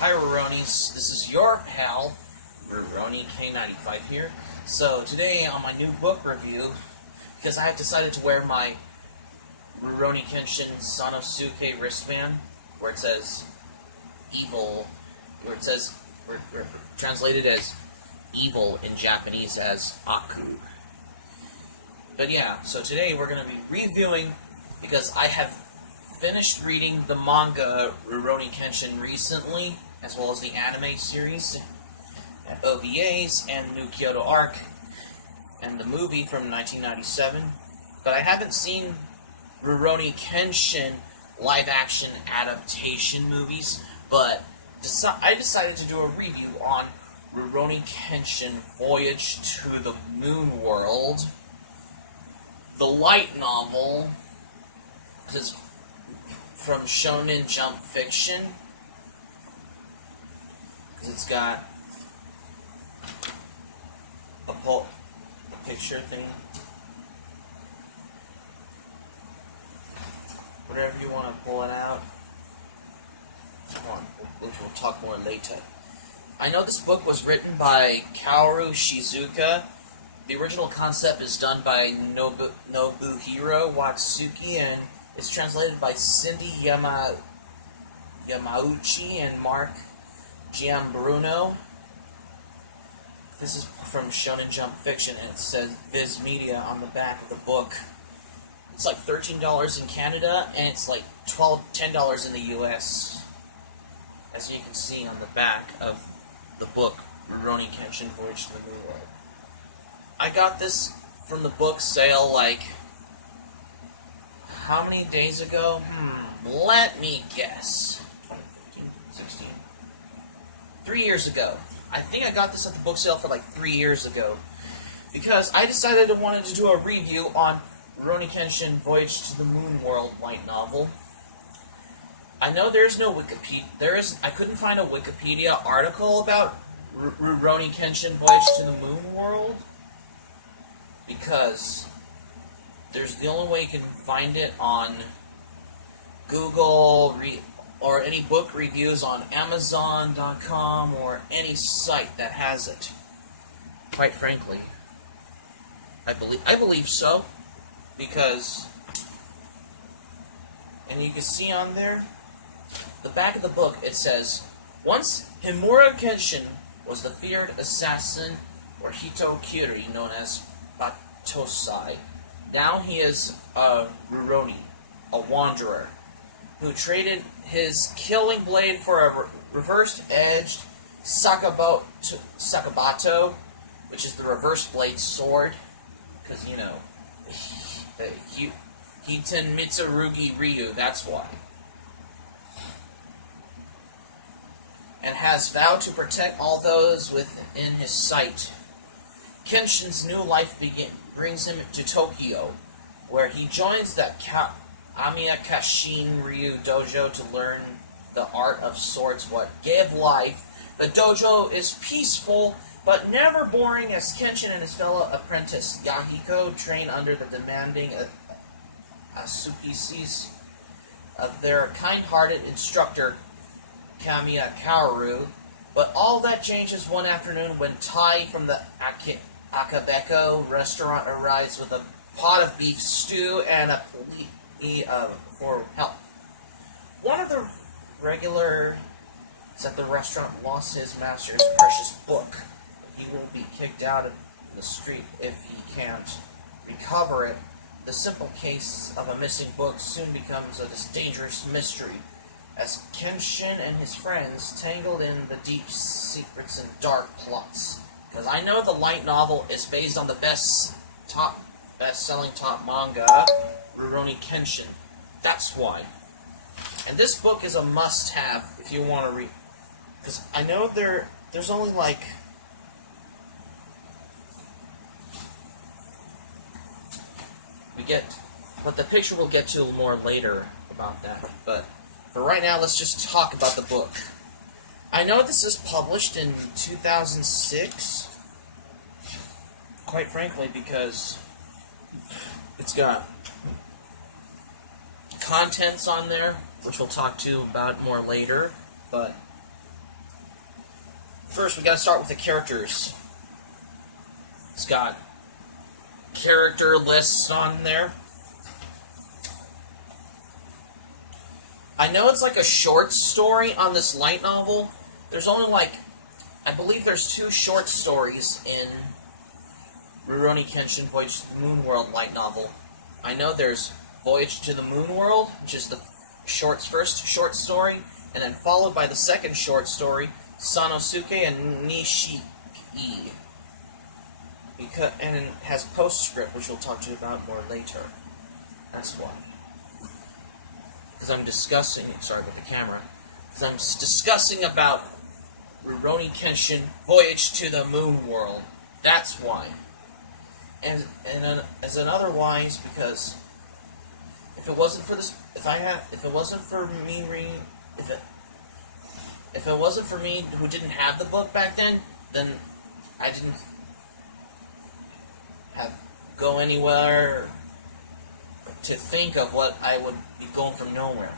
Hi Rurouni's, this is your pal, Rurouni K95 here. So today on my new book review, because I have decided to wear my Rurouni Kenshin Sanosuke wristband, where it says evil, where it says, translated as evil in Japanese as Aku. But yeah, so today we're going to be reviewing, because I have finished reading the manga Rurouni Kenshin recently, as well as the anime series, OVAs, and New Kyoto Arc, and the movie from 1997. But I haven't seen Rurouni Kenshin live-action adaptation movies, but I decided to do a review on Rurouni Kenshin Voyage to the Moon World, the light novel. This is from Shonen Jump Fiction, because it's got a picture thing. Whatever you want to pull it out. Come on, which we'll talk more later. I know this book was written by Kaoru Shizuka. The original concept is done by Nobuhiro Watsuki, and it's translated by Cindy Yamauchi and Mark Giambruno. This is from Shonen Jump Fiction, and it says Viz Media on the back of the book. It's like $13 in Canada, and it's like $10 in the US, as you can see on the back of the book, Rurouni Kenshin Voyage to the Moon World. I got this from the book sale, like, how many days ago? Let me guess. 2015, 16. 3 years ago. I think I got this at the book sale for like 3 years ago, because I decided I wanted to do a review on Rurouni Kenshin Voyage to the Moon World light novel. I know there's no Wikipedia. I couldn't find a Wikipedia article about Rurouni Kenshin Voyage to the Moon World, because there's the only way you can find it on Google or any book reviews on Amazon.com or any site that has it. Quite frankly, I believe so, because, and you can see on there, the back of the book, it says, once Himura Kenshin was the feared assassin or Hitokiri, known as Batosai. Now he is a Rurouni, a wanderer, who traded his killing blade for a reversed-edged Sakabato, which is the reverse blade sword, because, you know, Hiten Mitsurugi Ryu, that's why. And has vowed to protect all those within his sight. Kenshin's new life brings him to Tokyo, where he joins the Amiya Kashin Ryu dojo to learn the art of swords, what gave life. The dojo is peaceful, but never boring, as Kenshin and his fellow apprentice Yahiko train under the demanding auspices of their kind-hearted instructor Kamiya Kaoru. But all that changes one afternoon when Tai from the Akabeko restaurant arrives with a pot of beef stew and a plea for help. One of the regulars at the restaurant lost his master's precious book. He will be kicked out of the street if he can't recover it. The simple case of a missing book soon becomes a dangerous mystery, as Kenshin and his friends tangled in the deep secrets and dark plots. Because I know the light novel is based on the best-selling top manga, Rurouni Kenshin. That's why. And this book is a must-have if you want to read. Because I know there's only like... But the picture we'll get to more later about that. But for right now, let's just talk about the book. I know this is published in 2006, quite frankly, because it's got contents on there, which we'll talk to about more later, but First, we gotta start with the characters. It's got character lists on there. I know it's like a short story on this light novel. There's only I believe there's 2 short stories in Rurouni Kenshin Voyage to the Moon World light novel. I know there's Voyage to the Moon World, which is the first short story, and then followed by the second short story, Sanosuke and Nishiki. And it has postscript, which we'll talk to you about more later. That's why. Because I'm discussing, sorry about the camera, because I'm discussing about Rurouni Kenshin Voyage to the Moon World. That's why. And as another why is because if it wasn't for this, if it wasn't for me who didn't have the book back then I didn't go anywhere to think of what I would be going from nowhere.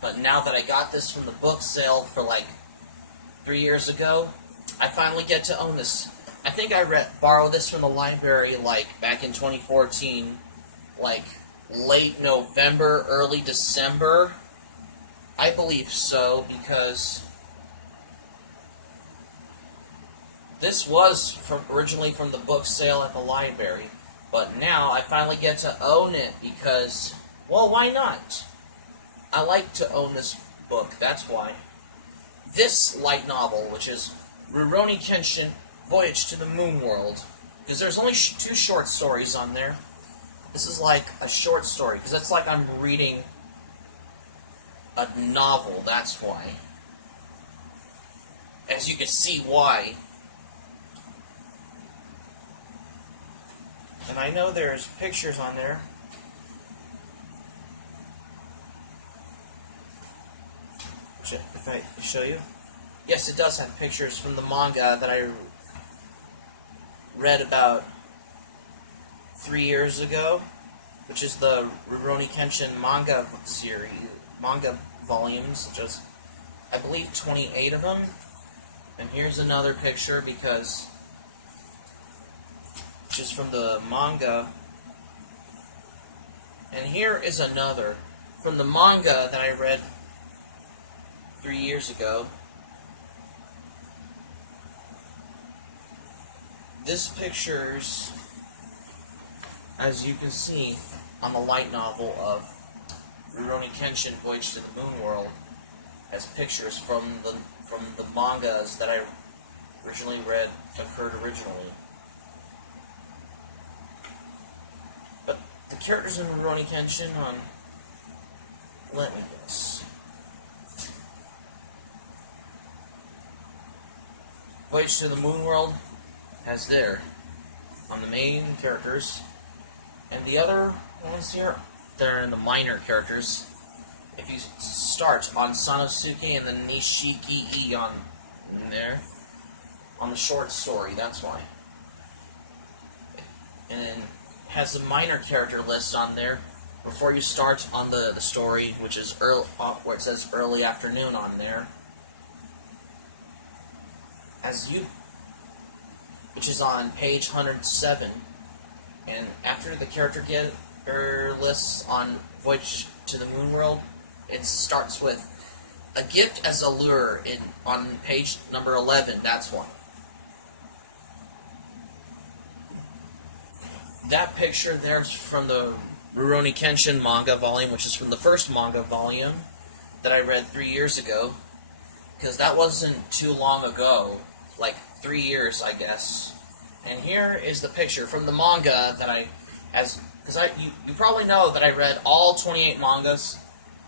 But now that I got this from the book sale for 3 years ago, I finally get to own this. I think I borrowed this from the library back in 2014, late November, early December. I believe so, because this was originally from the book sale at the library. But now I finally get to own it because, well, why not? I like to own this book, that's why. This light novel, which is Rurouni Kenshin Voyage to the Moon World, because there's only 2 short stories on there. This is like a short story, because it's like I'm reading a novel, that's why. As you can see why. And I know there's pictures on there. If I show you. Yes, it does have pictures from the manga that I read about 3 years ago, which is the Rurouni Kenshin manga series, manga volumes, just I believe 28 of them. And here's another picture which is from the manga. And here is another from the manga that I read 3 years ago. This picture's, as you can see, on the light novel of Rurouni Kenshin Voyage to the Moon World, has pictures from the mangas that I originally read, occurred originally. But the characters in Rurouni Kenshin let me guess. Voyage to the Moon World has there on the main characters, and the other ones here, they're in the minor characters. If you start on Sanosuke and the Nishiki on there, on the short story, that's why. And then has the minor character list on there before you start on the story, which is where it says early afternoon on there. Which is on page 107, and after the character lists on Voyage to the Moon World, it starts with a gift as a lure on page number 11. That's one. That picture there's from the Rurouni Kenshin manga volume, which is from the first manga volume that I read 3 years ago, because that wasn't too long ago, like 3 years, I guess. And here is the picture from the manga that you probably know that I read all 28 mangas,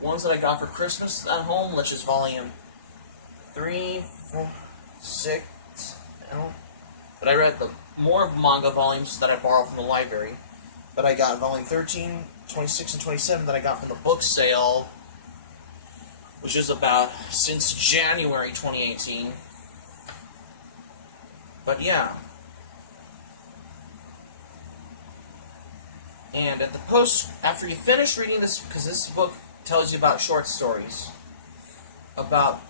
ones that I got for Christmas at home, which is volume 3, 4, 6, but I read the more manga volumes that I borrowed from the library, but I got volume 13, 26, and 27 that I got from the book sale, which is about since January 2018. But yeah. And at the after you finish reading this, because this book tells you about short stories, about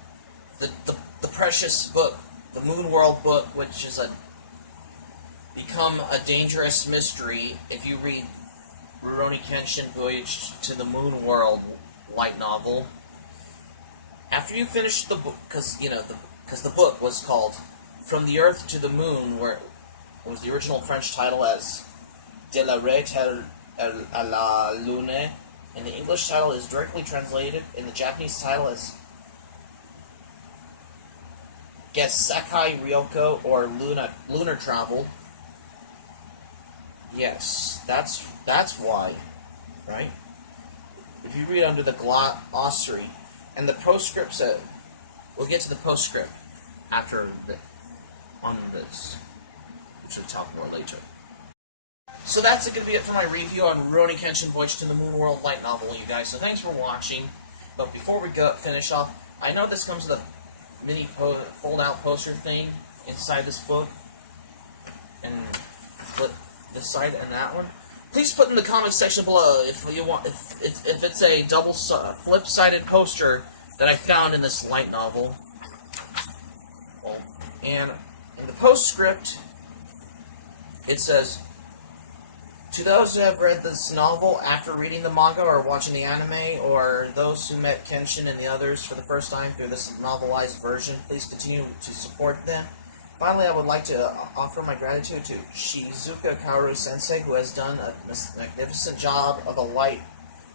the precious book, the Moon World book, which is become a dangerous mystery if you read Rurouni Kenshin Voyage to the Moon World light novel. After you finish the book, because the book was called From the Earth to the Moon, where it was the original French title as De la Terre à la Lune, and the English title is directly translated in the Japanese title as Gesakai Ryoko, or Lunar Travel. Yes, that's why, right? If you read under the glossary and the postscript said, we'll get to the postscript on this, which we'll talk more later. So that's going to be it for my review on Rurouni Kenshin Voyage to the Moon World light novel, you guys. So thanks for watching. But before we finish off, I know this comes with a mini fold-out poster thing inside this book, and flip this side and that one. Please put in the comment section below if you want, if it's a double flip-sided poster that I found in this light novel. And in the postscript, it says, to those who have read this novel after reading the manga or watching the anime, or those who met Kenshin and the others for the first time through this novelized version, please continue to support them. Finally, I would like to offer my gratitude to Shizuka Kaoru-sensei, who has done a magnificent job of a light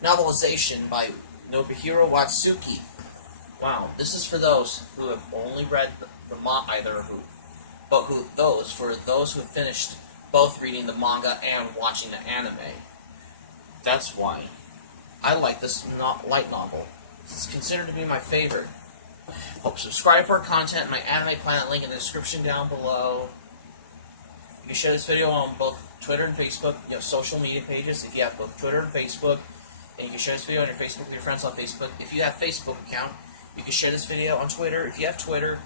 novelization by Nobuhiro Watsuki. Wow, this is for those who have only read the manga, for those who have finished both reading the manga and watching the anime. That's why I like this light novel. This is considered to be my favorite. Hope subscribe for content. My Anime Planet link in the description down below. You can share this video on both Twitter and Facebook, social media pages if you have both Twitter and Facebook. And you can share this video on your Facebook with your friends on Facebook. If you have a Facebook account, you can share this video on Twitter if you have Twitter.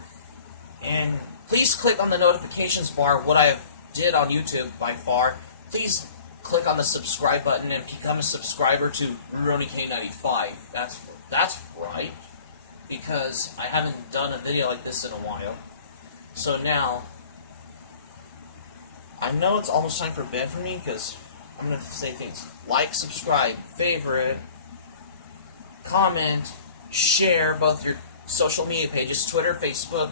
And please click on the notifications bar, what I did on YouTube by far. Please click on the subscribe button and become a subscriber to Rurouni K95. That's right. Because I haven't done a video like this in a while. So now, I know it's almost time for bed for me, because I'm going to say things like, subscribe, favorite, comment, share both your social media pages, Twitter, Facebook,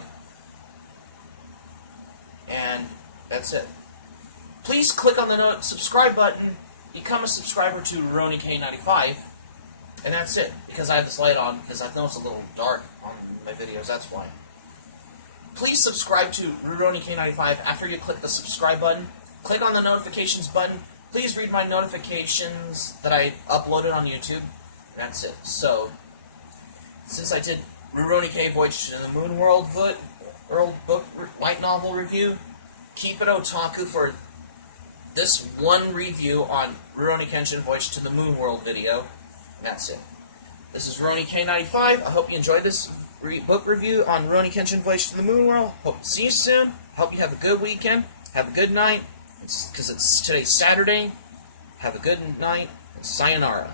and that's it. Please click on the subscribe button, become a subscriber to Rurouni K95, and that's it, because I have this light on, because I know it's a little dark on my videos, that's why. Please subscribe to Rurouni K95 after you click the subscribe button. Click on the notifications button. Please read my notifications that I uploaded on YouTube. And that's it. So, since I did Rurouni K Voyage to the Moon World book light novel review, keep it otaku for this one review on Rurouni Kenshin Voyage to the Moon World video. And that's it. This is Rurouni K95. I hope you enjoyed this book review on Rurouni Kenshin Voyage to the Moon World. Hope to see you soon. Hope you have a good weekend. Have a good night. Because it's today's Saturday. Have a good night. And sayonara.